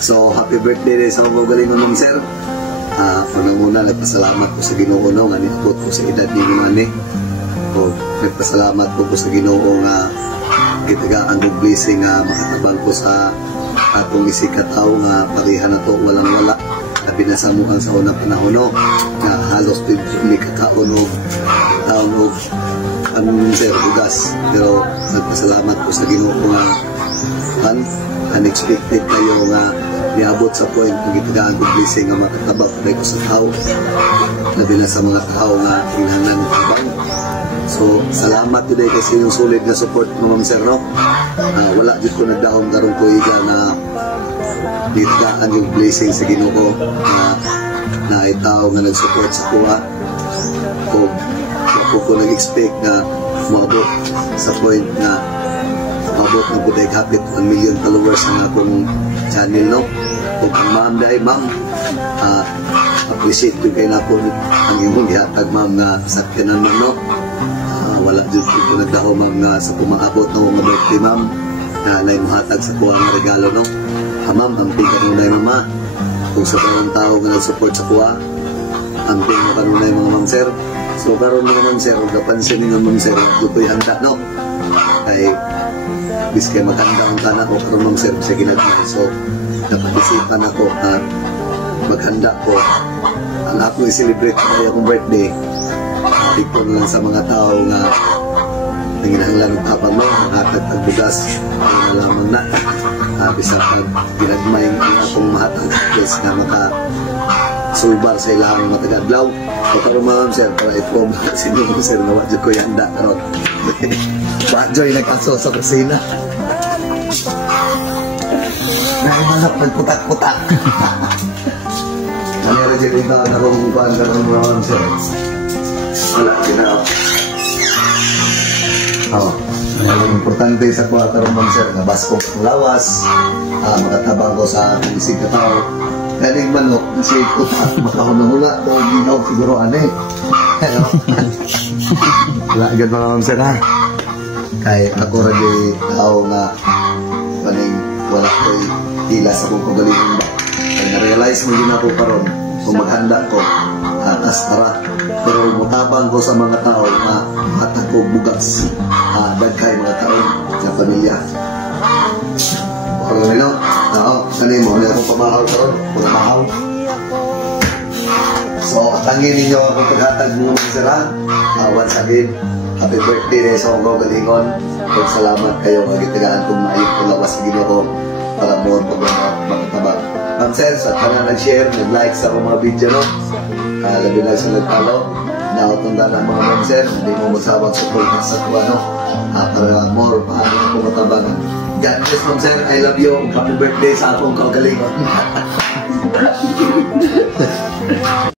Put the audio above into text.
So, happy birthday rin sa mga galing ng sir. Unang-una, nagpasalamat ko sa Ginoo nga niabot ko sa edad ni Mani. O, nagpasalamat ko sa Ginoo nga kitagaan ng blessing nga makatabang ko sa atong isikataw nga parihan na to walang-wala. Binasamuhan sa unang panahon no, na halos may kakaon o taon o sir, bugas. Pero nagpasalamat ko sa Ginoo nga unexpected kayo nga niabot sa point ng itigaan kong blessing nga makatabang patay ko sa tao. Labi na sa mga tao nga kinahanglan ng tabang. So, salamat today kasi yung solid na support mo, Ma'am Sir, no? Wala dito ko nagdaon karong ko iga na ditagaan yung blessing sa Ginoo ko na itaw nga nag-support sa kuha. Kung ko nag-expect na maabot sa point na maabot ng kuday kapit 1 million followers ang akong channel, no? Kung ang ma'am dahil, ma'am, appreciate ko kayo na po ang imong ihatag, ma'am, na sakyanan mo, no? Wala dito ko nagdaho, ma'am, na sa pumaabot na mga birthday, ma'am, na naimuhatag sa kuha ng regalo, no? Ma'am, amping ka nung mama. Kung sa parang tao nga nag-support sa kuha, amping mo ka nung mga ma'am, sir. So, karoon mga ma'am, sir, huwag kapansin nyo, ma'am, sir, lutoy handa, no? Kay bis kay maganda ang tanan ko karon ma'am sir sa ginagmay. So napag-isipan ako na maghanda ko ang akong i-celebrate kaya akong birthday. Ipon lang sa mga tao nga nanginahanglan ng tapang mo, hatag bugas na lamang na bisa pag ginagmay ang akong mahatang place na maka-sulbar sa ilang matagadlaw. So karon ma'am sir, para ito kasi nyo sir na wadyo ko yanda karon. Joy nagkaso sa kusina. Naimanap nagputak-putak. Nangyari dyan ito na kung kuhaan ka ng mga sir. Wala, ginawa. Ang importante sa kuha ka ng mga sir, nabas ko ng lawas, makatabang ko sa isig na tao. Galing manok, kasi ko makahunahula, o ginaw siguro wala, agad mga mga sir ha. Kaya ako rin tao nga paning wala ko'y hila sa kong kagalingan ba. Kaya na-realize mo din ako karon kung maghanda ko atas tara. Pero mutabang ko sa mga tao na matag ko bugas dagkay mga tao sa pamilya. Kung ano, kanin mo, hindi akong pamahaw karon, pamahaw. So, tangin ninyo akong paghatag mo mga sira. Once again, happy birthday rin sa mga galingon. Salamat kayo magitagaan kung maayong pulawas sa Ginoo para more pag makatabang. Ma'am sir, sa kanya nag-share, nag-like sa mga video, no? Labi lang sa nag-follow. Nautunda ng mga ma'am sir, hindi mo masawag support sa kuha, no? Para more paano kung matabangan. God bless, ma'am sir. I love you. Happy birthday sa akong kagalingon.